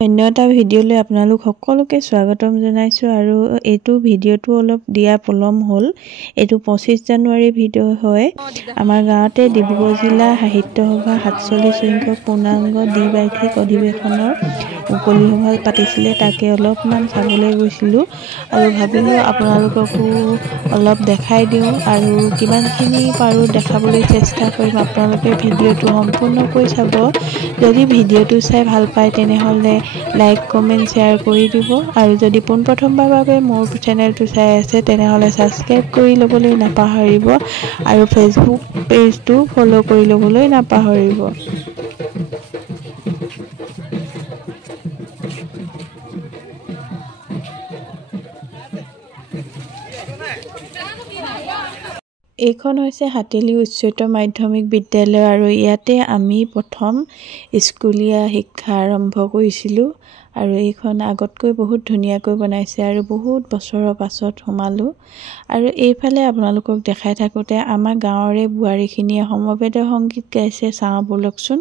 অন্য এটা ভিডিঅ'লৈ আপোনালোক সকলোকে স্বাগতম জনাইছো আৰু এইটো ভিডিঅ'টো অলপ দিয়া পলম হ'ল। এইটো 25 জানুৱাৰী ভিডিঅ' হয়। আমাৰ গাঁৱতে ডিব্ৰুগড় জিলা সাহিত্য সভা 47 সংখ্যক পূৰ্ণাংগ দ্বিবাৰ্ষিক অধিৱেশনৰ মুকলি সভা পাতিছিলে, তাকে অলপমান চাবলৈ গৈছিলোঁ আৰু ভাবিলোঁ আপোনালোককো অলপ দেখাই দিওঁ আৰু কিমানখিনি পাৰোঁ দেখাবলৈ চেষ্টা কৰিম। আপোনালোকে ভিডিঅ'টো সম্পূৰ্ণকৈ চাব। যদি ভিডিঅ'টো চাই ভাল পায় তেনেহ'লে লাইক কমেণ্ট শ্বেয়াৰ কৰি দিব আৰু যদি পোনপ্ৰথমবাৰৰ বাবে মোৰ চেনেলটো চাই আছে তেনেহ'লে ছাবস্ক্ৰাইব কৰি ল'বলৈ নাপাহৰিব আৰু ফেচবুক পেজটো ফ'ল' কৰি ল'বলৈ নাপাহৰিব। এইখন হৈছে হাতেলী উচ্চতৰ মাধ্যমিক বিদ্যালয় আৰু ইয়াতে আমি প্ৰথম স্কুলীয়া শিক্ষা আৰম্ভ কৰিছিলোঁ আৰু এইখন আগতকৈ বহুত ধুনীয়াকৈ বনাইছে আৰু বহুত বছৰৰ পাছত সোমালোঁ আৰু এইফালে আপোনালোকক দেখাই থাকোঁতে আমাৰ গাঁৱৰে বোৱাৰীখিনিয়ে সমবেত সংগীত গাইছে। চাওঁ ব'লকচোন।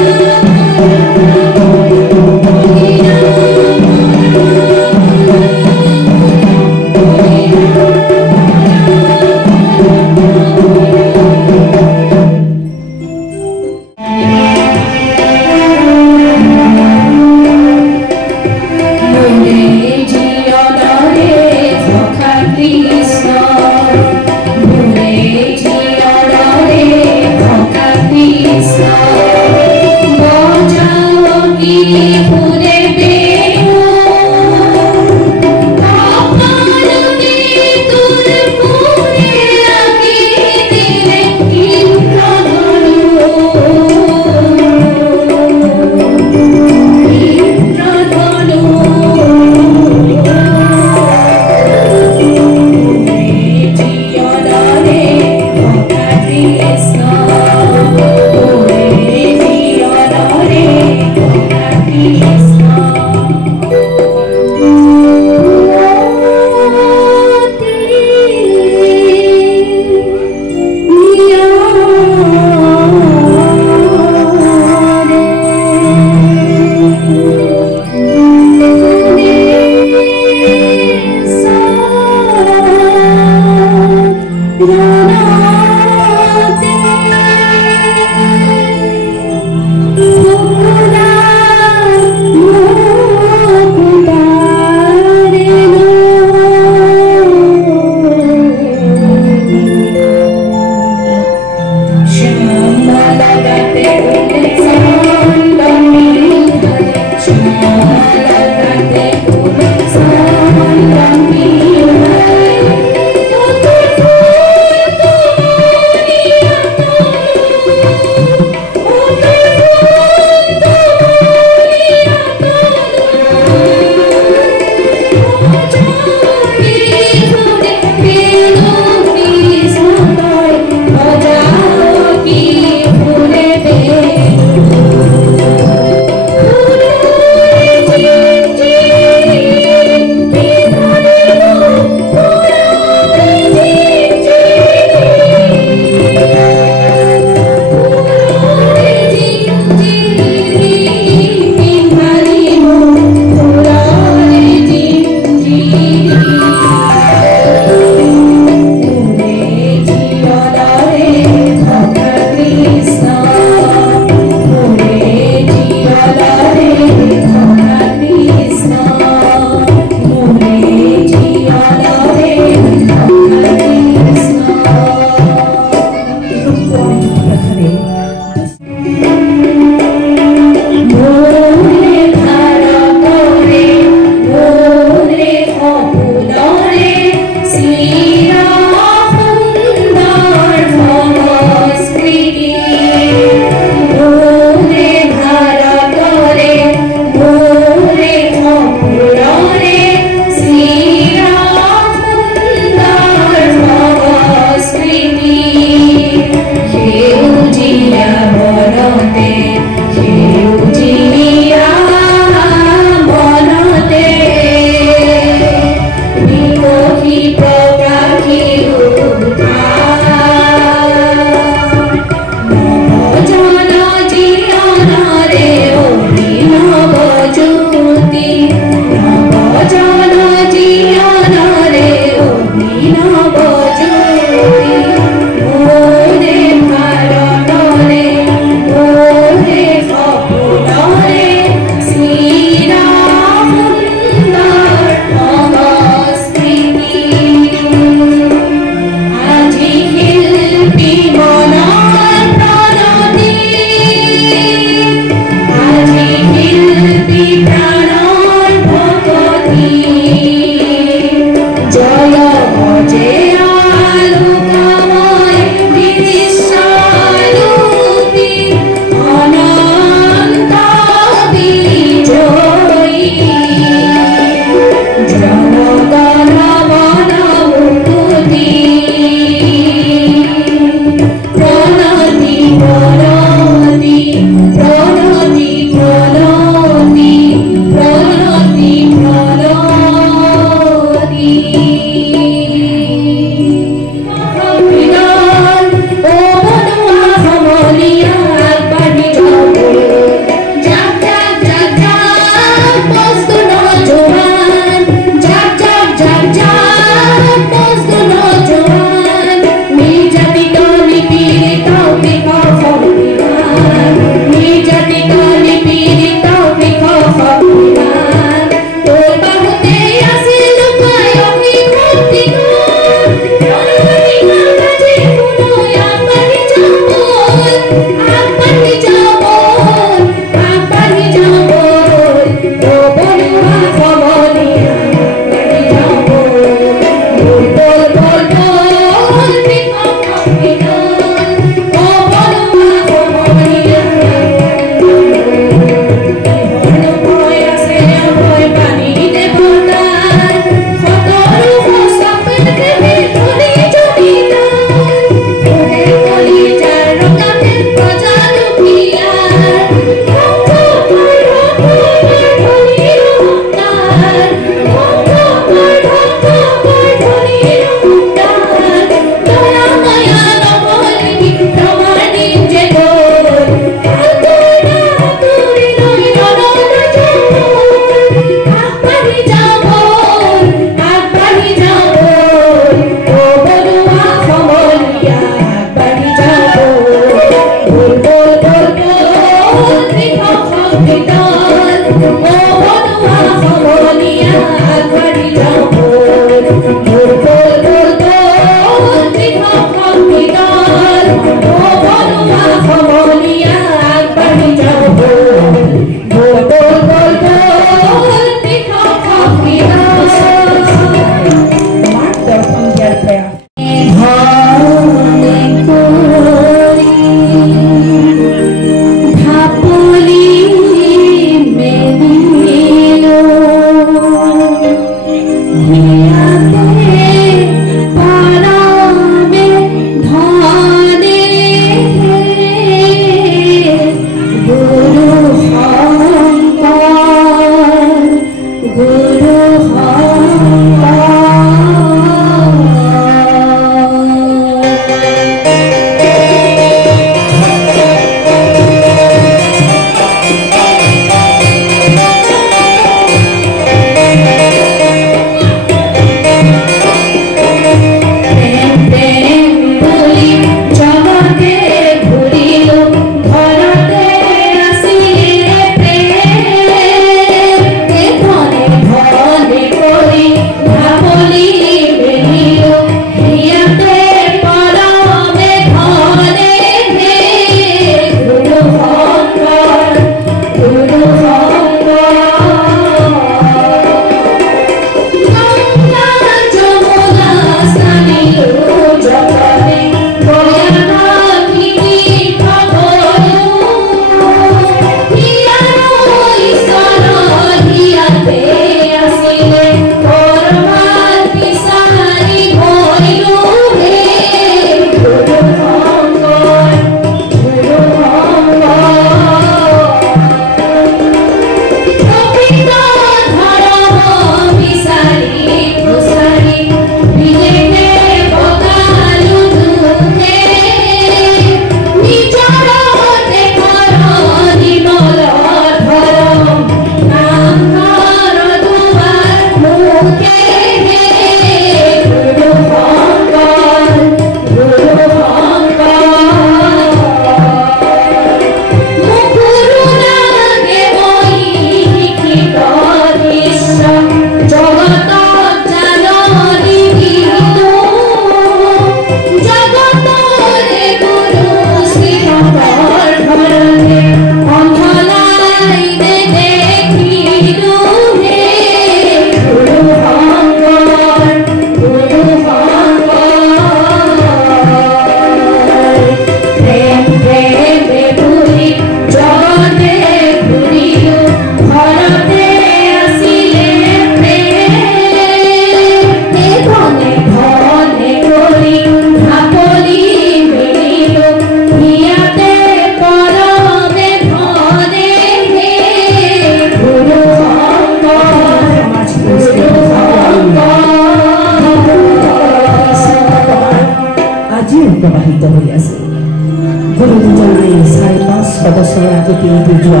বছৰ আগতে বুজোৱা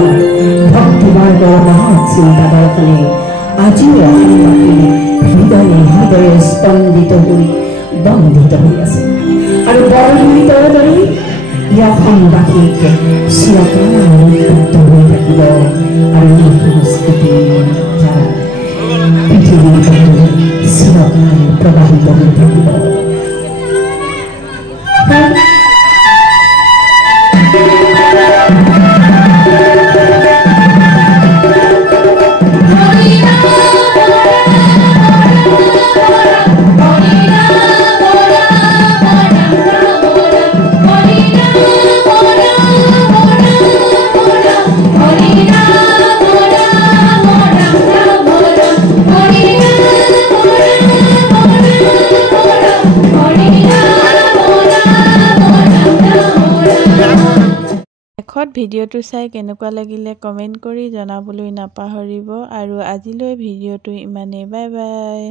ভক্তি মাৰ্গৰ মহৎ চিন্তাধাৰাখনে আজিও অসমবাসীৰ হৃদয়ে হৃদয়ে স্পন্দিত হৈ বন্ধিত হৈ আছে আৰু বৰগুৰি দৰে ই অসমবাসীক চিৰকাল মুক্ত হৈ থাকিব আৰু এই সংস্কৃতিৰ ধাৰা পৃথিৱীৰ চিৰকাল প্ৰবাহিত হৈ থাকিব। শেষত ভিডিঅ'টো চাই কেনেকুৱা লাগিলে কমেণ্ট কৰি জনাবলৈ নাপাহৰিব আৰু আজিলৈ ভিডিঅ'টো ইমানেই। Bye bye.